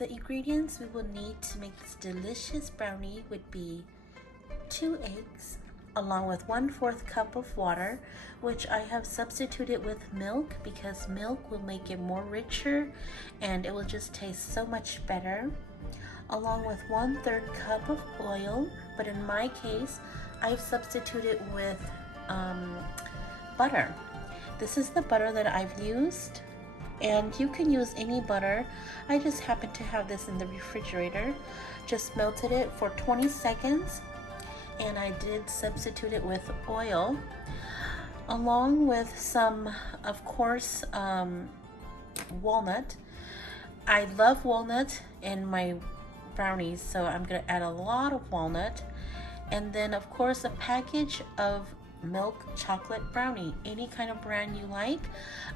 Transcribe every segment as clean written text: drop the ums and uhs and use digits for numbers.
The ingredients we will need to make this delicious brownie would be 2 eggs, along with 1/4 cup of water, which I have substituted with milk because milk will make it more richer and it will just taste so much better, along with 1/3 cup of oil, but in my case I've substituted with butter. This is the butter that I've used, and you can use any butter. I just happen to have this in the refrigerator. Just melted it for 20 seconds, and I did substitute it with oil, along with some, of course, walnut. I love walnut in my brownies, so I'm gonna add a lot of walnut. And then, of course, a package of milk chocolate brownie, any kind of brand you like.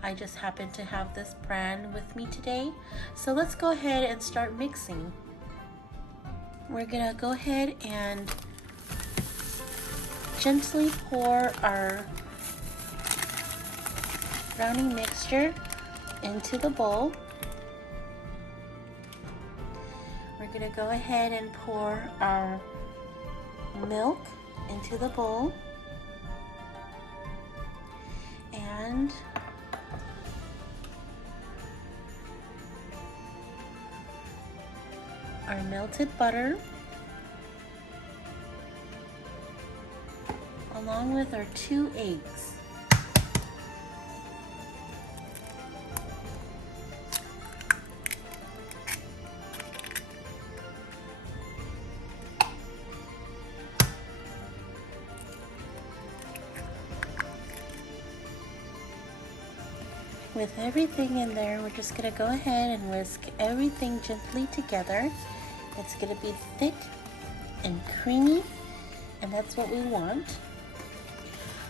I just happen to have this brand with me today. So let's go ahead and start mixing. We're gonna go ahead and gently pour our brownie mixture into the bowl. We're gonna go ahead and pour our milk into the bowl, and our melted butter, along with our 2 eggs. With everything in there, we're just gonna go ahead and whisk everything gently together. It's gonna be thick and creamy, and that's what we want.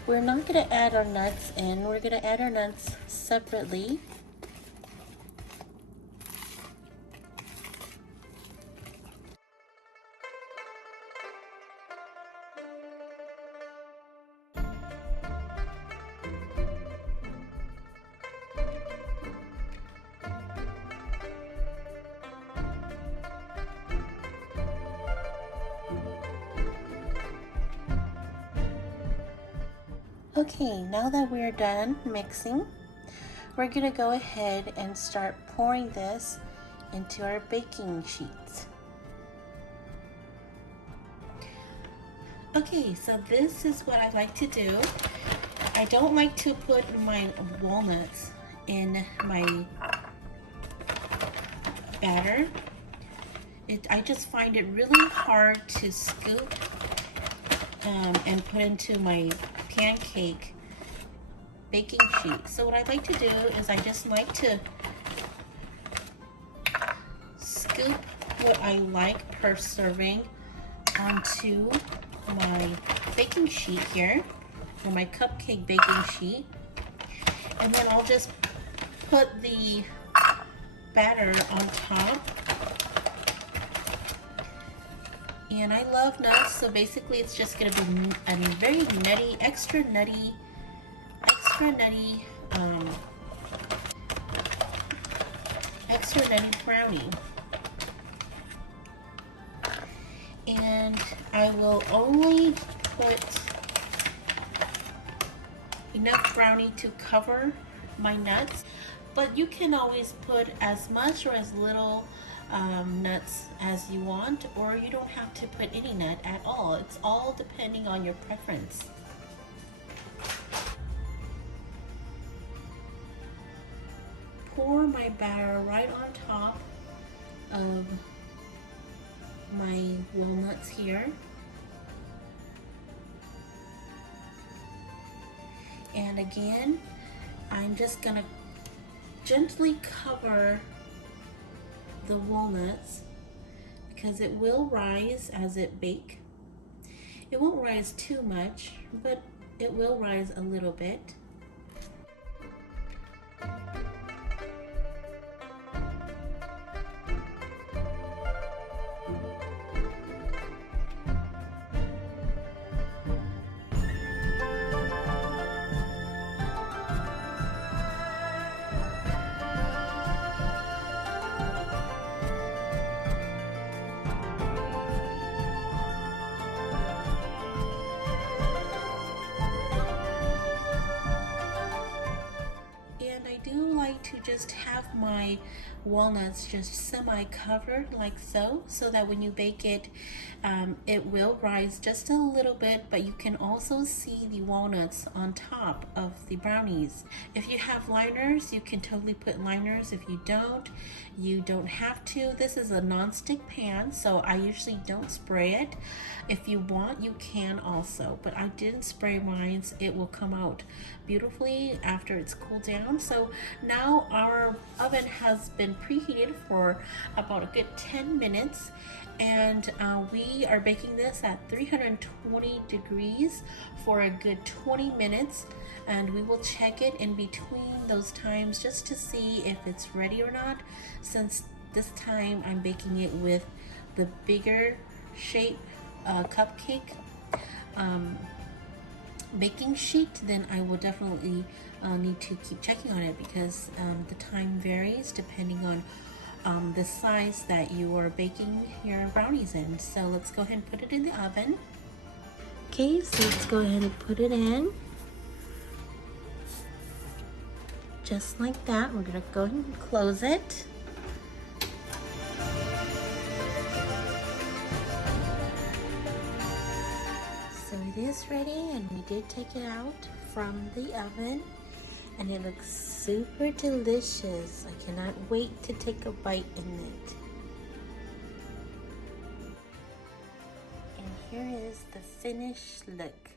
We're not gonna add our nuts in. We're gonna add our nuts separately. Okay, now that we're done mixing, we're gonna go ahead and start pouring this into our baking sheets. Okay, so this is what I like to do. I don't like to put my walnuts in my batter. I just find it really hard to scoop and put into my pancake baking sheet. So what I like to do is I just like to scoop what I like per serving onto my baking sheet here, or my cupcake baking sheet, and then I'll just put the batter on top. And I love nuts, so basically it's just gonna be a very nutty, extra nutty brownie. And I will only put enough brownie to cover my nuts, but you can always put as much or as little nuts as you want, or you don't have to put any nut at all. It's all depending on your preference. Pour my batter right on top of my walnuts here. And again, I'm just gonna gently cover the walnuts because it will rise as it bake. It won't rise too much, but it will rise a little bit. do like to just have my walnuts just semi-covered like so that when you bake it, it will rise just a little bit, but you can also see the walnuts on top of the brownies. If you have liners, you can totally put liners. If you don't, you don't have to. This is a non-stick pan, so I usually don't spray it. If you want, you can also, but I didn't spray mine. It will come out beautifully after it's cooled down. So now our oven has been preheated for about a good 10 minutes, and we are baking this at 320 degrees for a good 20 minutes, and we will check it in between those times just to see if it's ready or not. Since this time I'm baking it with the bigger shape cupcake baking sheet, then I will definitely need to keep checking on it, because the time varies depending on the size that you are baking your brownies in. So let's go ahead and put it in the oven. Okay, so let's go ahead and put it in. Just like that. We're gonna go ahead and close it. So it is ready, and we did take it out from the oven, and it looks super delicious. I cannot wait to take a bite in it. And here is the finished look.